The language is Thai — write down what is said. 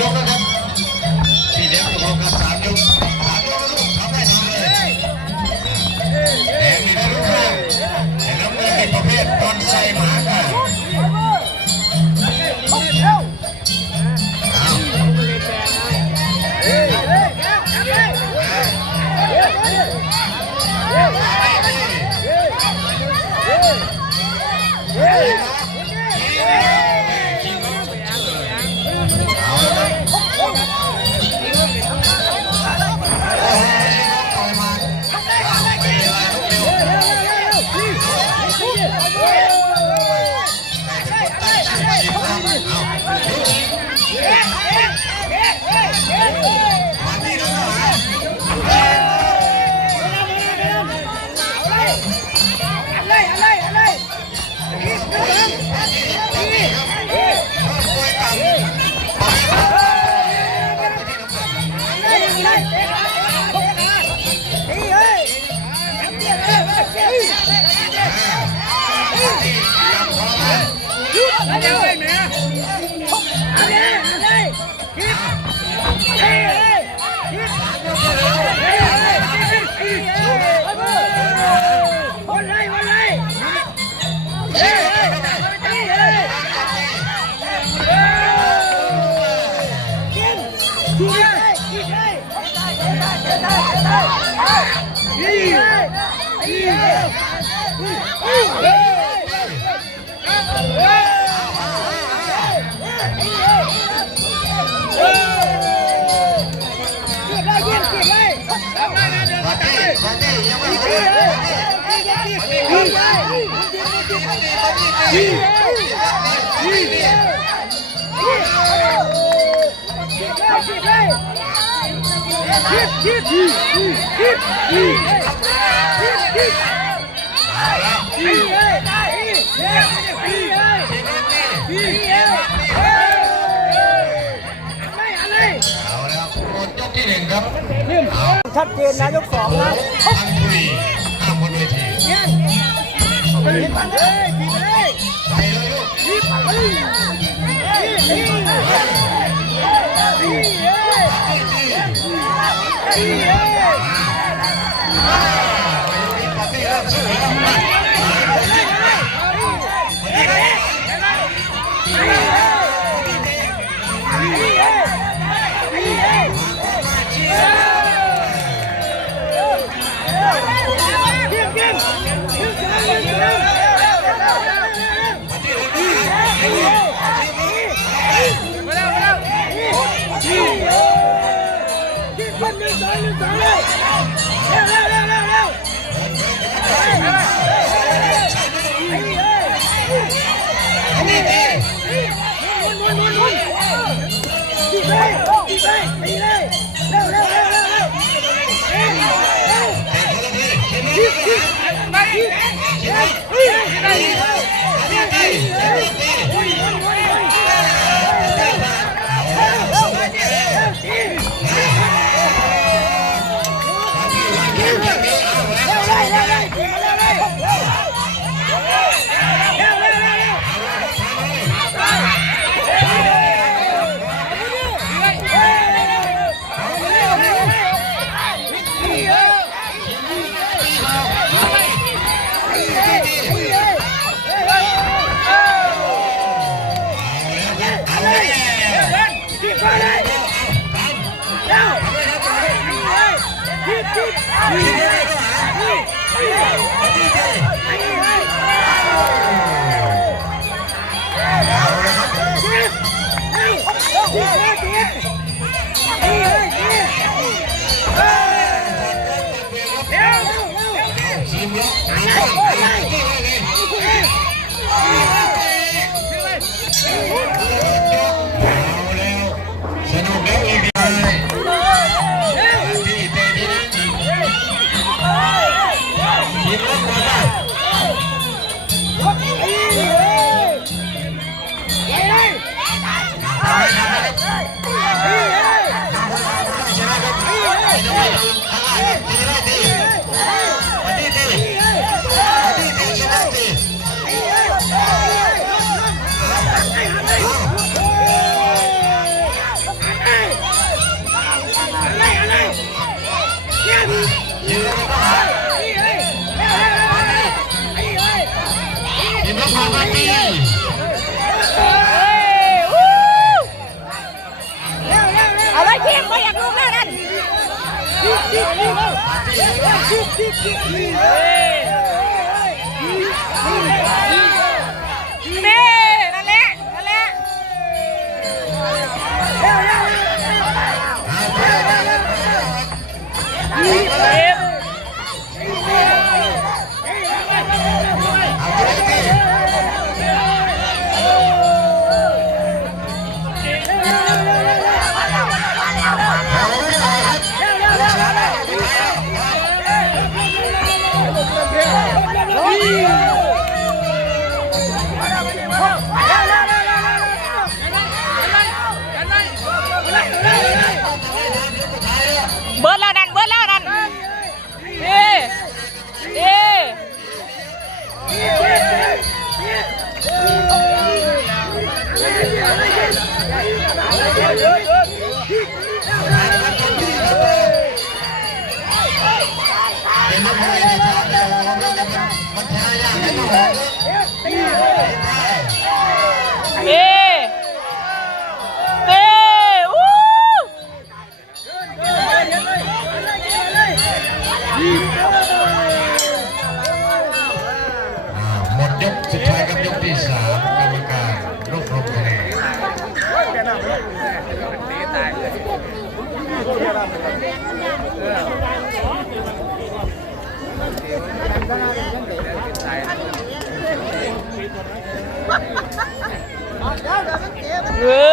ยกนะครับพี่เลี้ยงตกลงกันสามยก Hey! Yeah. ชัดเจนนะยกสองนะอันบุรีข้าบนเวทีไปเลยไปเลยไปเลย Hey! เร็วเร็ว Hey! Hey! Hey! Hey! อินทพรมาตีเอาเลยทีมไม่อยากรู้แล้วนั่นเฮ้ย เบิร์ดแล้วนั่นเบิร์ดแล้วนั่นดีดีเเย่เต้วู้ยกสุดท้กับยกที่สามกรรมารรวบรวมคะแน người